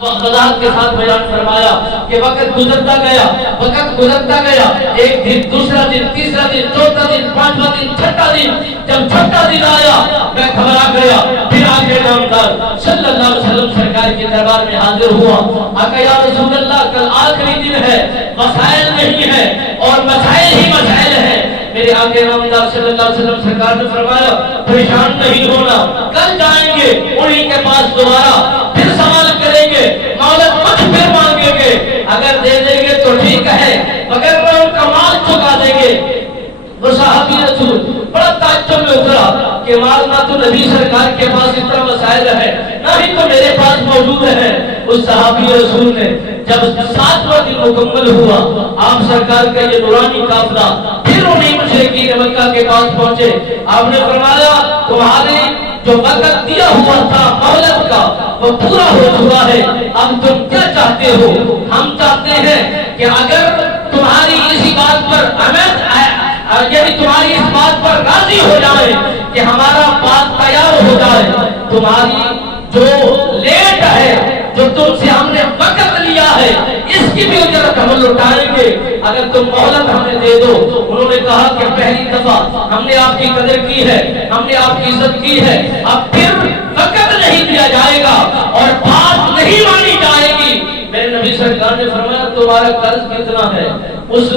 وضاحت کے ساتھ بیان فرمایا کہ وقت گزرتا گیا، ایک دن، دوسرا دن، تیسرا دن، چوتھا دن، پانچواں دن، چھٹا دن، جب چھٹا دن آیا میں گھبرا گیا، پھر آگے نامدار صلی اللہ علیہ وسلم سرکار کے دربار میں حاضر ہوا۔ آقا یا رسول اللہ کل آخری دن ہے، مسائل نہیں ہے اور مسائل ہی مسائل ہیں۔ میرے آقا نامدار صلی اللہ علیہ وسلم سرکار نے فرمایا پریشان نہیں ہونا، کل جائیں گے انہی کے پاس دوبارہ، پھر سوال کریں گے، مولت کچھ پھر مانگیں گے، اگر دے دیں گے تو ٹھیک ہے، مگر میں ان کا مال چکا دیں گے۔ وہ صحابی رسول بڑا تعجب میں اترا کہ مال نہ تو نبی سرکار کے پاس اتنا مسائل ہے، نہ ہی تو میرے پاس موجود ہے۔ اس صحابی رسول نے جب 7واں دن مکمل ہوا، آپ سرکار کا یہ نورانی قافلہ پھر انہیں مشرکین مکہ کے پاس پہنچے۔ آپ نے فرمایا تمہارے جو وقت دیا ہوا تھا مہلت کا وہ پورا ہو چکا ہے، اب تم کیا چاہتے ہو؟ ہم چاہتے ہیں کہ اگر تمہاری اسی بات پر یعنی تمہاری اس بات پر راضی ہو جائے کہ ہمارا بات تیار ہو جائے، تمہاری جو لیٹ ہے، جو تم سے ہم نے وقت لیا ہے، اس کی بھی اجرت ہم لوٹائیں گے اگر تم مہلت ہمیں دے دو۔ انہوں نے کہا کہ پہلی دفعہ ہم نے آپ کی قدر کی ہے، ہم نے آپ کی عزت کی ہے، اب پھر وقت نہیں دیا جائے گا اور بات نہیں مانی جائے گی۔ میرے نبی سرکار نے فرمایا تمہارا قرض کتنا ہے؟ اس